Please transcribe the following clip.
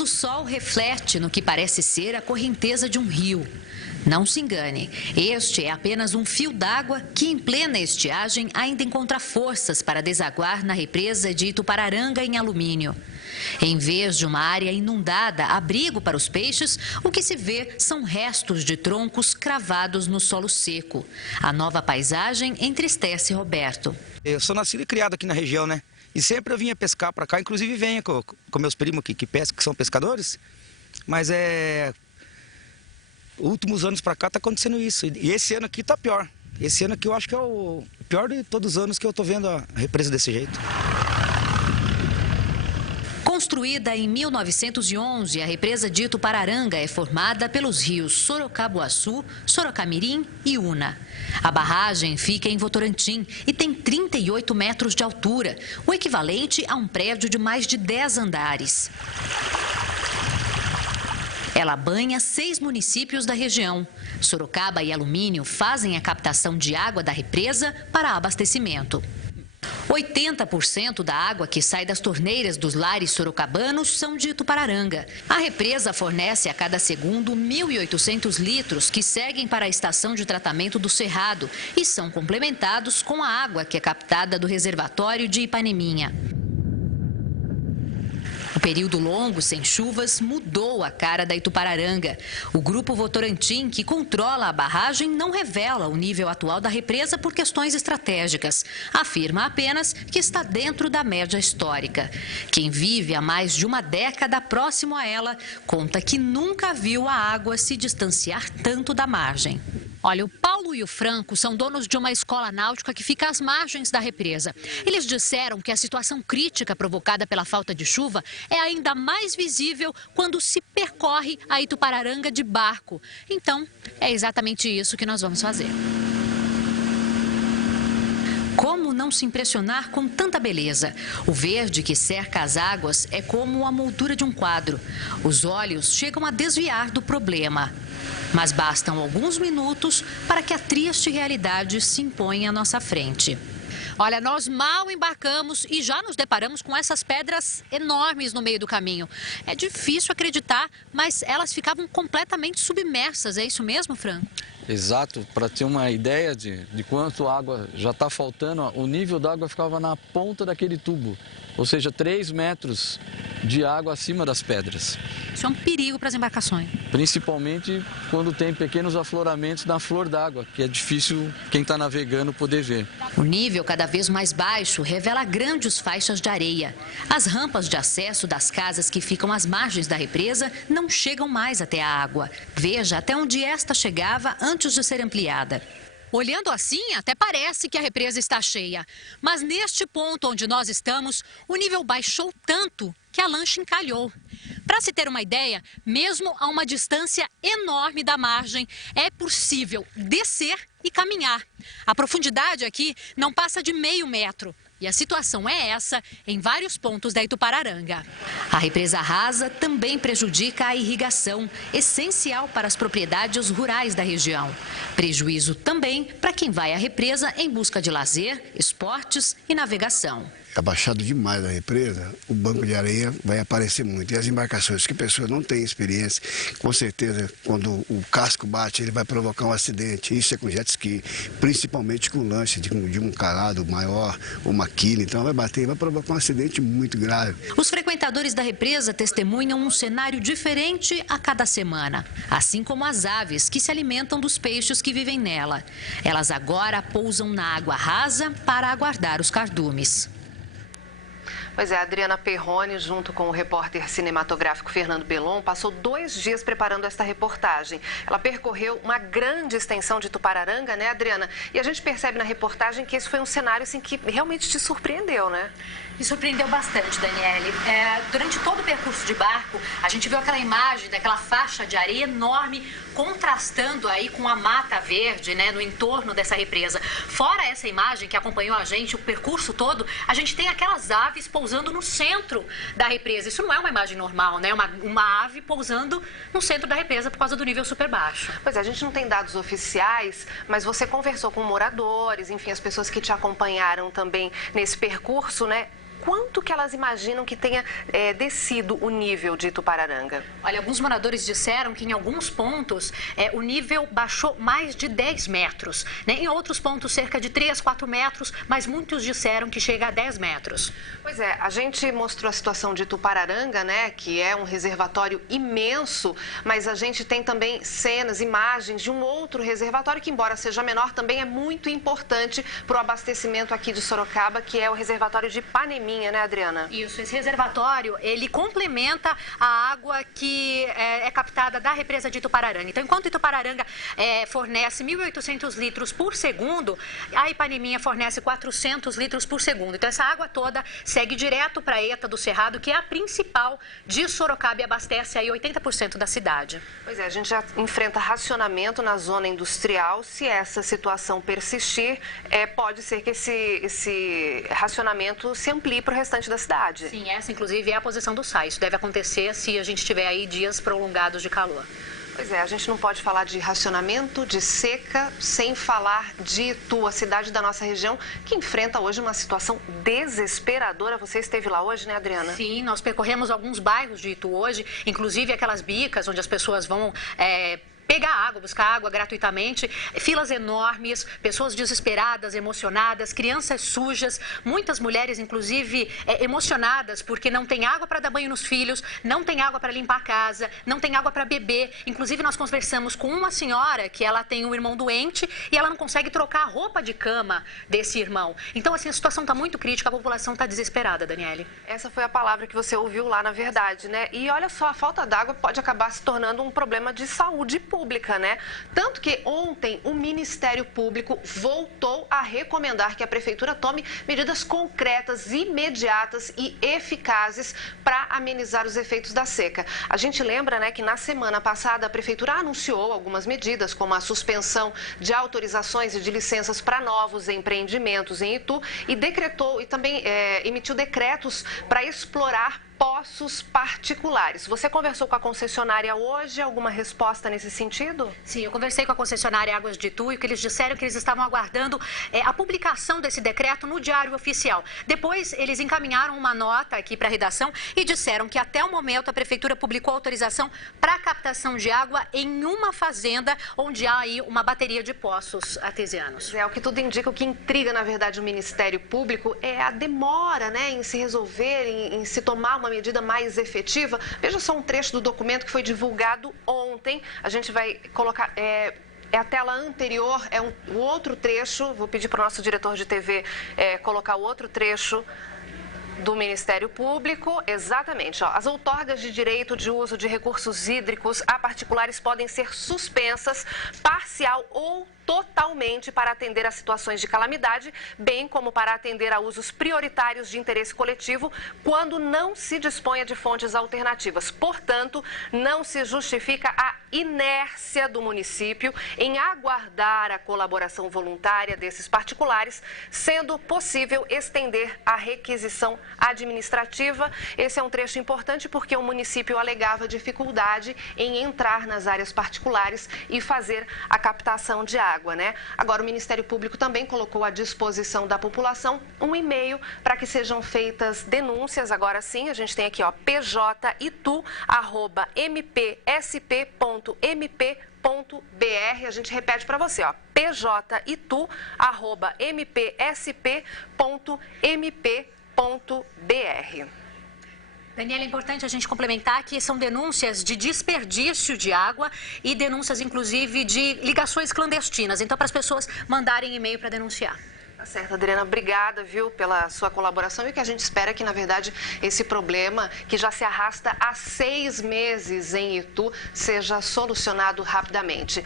do sol reflete no que parece ser a correnteza de um rio. Não se engane, este é apenas um fio d'água que, em plena estiagem, ainda encontra forças para desaguar na represa de Itupararanga, em Alumínio. Em vez de uma área inundada, abrigo para os peixes, o que se vê são restos de troncos cravados no solo seco. A nova paisagem entristece Roberto. Eu sou nascido e criado aqui na região, né? E sempre eu vinha pescar para cá, inclusive venho com meus primos que pescam, que são pescadores. Mas últimos anos para cá tá acontecendo isso. E esse ano aqui tá pior. Esse ano aqui eu acho que é o pior de todos os anos que eu tô vendo a represa desse jeito. Construída em 1911, a represa de Itupararanga é formada pelos rios Sorocaboaçu, Sorocamirim e Una. A barragem fica em Votorantim e tem 38 metros de altura, o equivalente a um prédio de mais de 10 andares. Ela banha 6 municípios da região. Sorocaba e Alumínio fazem a captação de água da represa para abastecimento. 80% da água que sai das torneiras dos lares sorocabanos são de Itupararanga. A represa fornece a cada segundo 1.800 litros que seguem para a estação de tratamento do Cerrado e são complementados com a água que é captada do reservatório de Ipaneminha. O período longo sem chuvas mudou a cara da Itupararanga. O Grupo Votorantim, que controla a barragem, não revela o nível atual da represa por questões estratégicas. Afirma apenas que está dentro da média histórica. Quem vive há mais de uma década próximo a ela, conta que nunca viu a água se distanciar tanto da margem. Olha, o Paulo e o Franco são donos de uma escola náutica que fica às margens da represa. Eles disseram que a situação crítica provocada pela falta de chuva é ainda mais visível quando se percorre a Itupararanga de barco. Então, é exatamente isso que nós vamos fazer. Como não se impressionar com tanta beleza? O verde que cerca as águas é como a moldura de um quadro. Os olhos chegam a desviar do problema. Mas bastam alguns minutos para que a triste realidade se imponha à nossa frente. Olha, nós mal embarcamos e já nos deparamos com essas pedras enormes no meio do caminho. É difícil acreditar, mas elas ficavam completamente submersas. É isso mesmo, Fran? Exato. Para ter uma ideia de quanto água já está faltando, o nível da água ficava na ponta daquele tubo. Ou seja, 3 metros de água acima das pedras. Isso é um perigo para as embarcações. Principalmente quando tem pequenos afloramentos na flor d'água, que é difícil quem está navegando poder ver. O nível cada vez mais baixo revela grandes faixas de areia. As rampas de acesso das casas que ficam às margens da represa não chegam mais até a água. Veja até onde esta chegava antes de ser ampliada. Olhando assim, até parece que a represa está cheia. Mas neste ponto onde nós estamos, o nível baixou tanto que a lancha encalhou. Para se ter uma ideia, mesmo a uma distância enorme da margem, é possível descer e caminhar. A profundidade aqui não passa de meio metro. E a situação é essa em vários pontos da Itupararanga. A represa rasa também prejudica a irrigação, essencial para as propriedades rurais da região. Prejuízo também para quem vai à represa em busca de lazer, esportes e navegação. Abaixado demais a represa, o banco de areia vai aparecer muito. E as embarcações que a pessoa não tem experiência, com certeza, quando o casco bate, ele vai provocar um acidente. Isso é com jet ski, principalmente com lanche de um calado maior, uma quilha. Então vai bater e vai provocar um acidente muito grave. Os frequentadores da represa testemunham um cenário diferente a cada semana, assim como as aves que se alimentam dos peixes que vivem nela. Elas agora pousam na água rasa para aguardar os cardumes. Pois é, a Adriana Perrone, junto com o repórter cinematográfico Fernando Belon, passou 2 dias preparando esta reportagem. Ela percorreu uma grande extensão de Itupararanga, né, Adriana? E a gente percebe na reportagem que esse foi um cenário assim, que realmente te surpreendeu, né? Me surpreendeu bastante, Daniele. Durante todo o percurso de barco, a gente viu aquela imagem daquela faixa de areia enorme contrastando aí com a mata verde, né, no entorno dessa represa. Fora essa imagem que acompanhou a gente o percurso todo, a gente tem aquelas aves pousando no centro da represa. Isso não é uma imagem normal, né? Uma ave pousando no centro da represa por causa do nível super baixo. Pois é, a gente não tem dados oficiais, mas você conversou com moradores, enfim, as pessoas que te acompanharam também nesse percurso, né? quanto que elas imaginam que tenha descido o nível de Itupararanga? Olha, alguns moradores disseram que em alguns pontos o nível baixou mais de 10 metros. Né? Em outros pontos, cerca de 3, 4 metros, mas muitos disseram que chega a 10 metros. Pois é, a gente mostrou a situação de Itupararanga, né, que é um reservatório imenso, mas a gente tem também cenas, imagens de um outro reservatório que, embora seja menor, também é muito importante para o abastecimento aqui de Sorocaba, que é o reservatório de Paneminha, né, Adriana? Isso, esse reservatório, ele complementa a água que é captada da represa de Itupararanga. Então, enquanto Itupararanga fornece 1.800 litros por segundo, a Ipaneminha fornece 400 litros por segundo. Então, essa água toda segue direto para a ETA do Cerrado, que é a principal de Sorocaba e abastece aí 80% da cidade. Pois é, a gente já enfrenta racionamento na zona industrial. Se essa situação persistir, pode ser que esse racionamento se amplie para o restante da cidade. Sim, essa inclusive é a posição do SAI. Isso deve acontecer se a gente tiver aí dias prolongados de calor. Pois é, a gente não pode falar de racionamento, de seca, sem falar de Itu, a cidade da nossa região, que enfrenta hoje uma situação desesperadora. Você esteve lá hoje, né, Adriana? Sim, nós percorremos alguns bairros de Itu hoje, inclusive aquelas bicas onde as pessoas vão pegar água, buscar água gratuitamente, filas enormes, pessoas desesperadas, emocionadas, crianças sujas, muitas mulheres, inclusive, emocionadas porque não tem água para dar banho nos filhos, não tem água para limpar a casa, não tem água para beber. Inclusive, nós conversamos com uma senhora que ela tem um irmão doente e ela não consegue trocar a roupa de cama desse irmão. Então, assim, a situação está muito crítica, a população está desesperada, Daniele. Essa foi a palavra que você ouviu lá, na verdade, né? E olha só, a falta d'água pode acabar se tornando um problema de saúde pública, né? Tanto que ontem o Ministério Público voltou a recomendar que a Prefeitura tome medidas concretas, imediatas e eficazes para amenizar os efeitos da seca. A gente lembra, né, que na semana passada a Prefeitura anunciou algumas medidas, como a suspensão de autorizações e de licenças para novos empreendimentos em Itu e decretou e também emitiu decretos para explorar poços particulares. Você conversou com a concessionária hoje? Alguma resposta nesse sentido? Sim, eu conversei com a concessionária Águas de Itu e que eles disseram que eles estavam aguardando a publicação desse decreto no Diário Oficial. Depois, eles encaminharam uma nota aqui para a redação e disseram que até o momento a Prefeitura publicou autorização para captação de água em uma fazenda onde há aí uma bateria de poços artesianos. O que tudo indica, o que intriga, na verdade, o Ministério Público é a demora, né, em se resolver, em se tomar uma medida mais efetiva. Veja só um trecho do documento que foi divulgado ontem. A gente vai colocar... É a tela anterior, o outro trecho. Vou pedir para o nosso diretor de TV colocar o outro trecho do Ministério Público. Exatamente, ó. As outorgas de direito de uso de recursos hídricos a particulares podem ser suspensas parcial ou totalmente para atender a situações de calamidade, bem como para atender a usos prioritários de interesse coletivo, quando não se disponha de fontes alternativas. Portanto, não se justifica a inércia do município em aguardar a colaboração voluntária desses particulares, sendo possível estender a requisição administrativa. Esse é um trecho importante porque o município alegava dificuldade em entrar nas áreas particulares e fazer a captação de água, né? Agora, o Ministério Público também colocou à disposição da população um e-mail para que sejam feitas denúncias. Agora sim, a gente tem aqui, ó, pjitu@mpsp.mp.br. A gente repete para você, ó, pjitu@mpsp.mp.br. Daniela, é importante a gente complementar que são denúncias de desperdício de água e denúncias, inclusive, de ligações clandestinas. Então, para as pessoas mandarem e-mail para denunciar. Tá certo, Adriana, obrigada, viu, pela sua colaboração e que a gente espera que, na verdade, esse problema que já se arrasta há 6 meses em Itu seja solucionado rapidamente.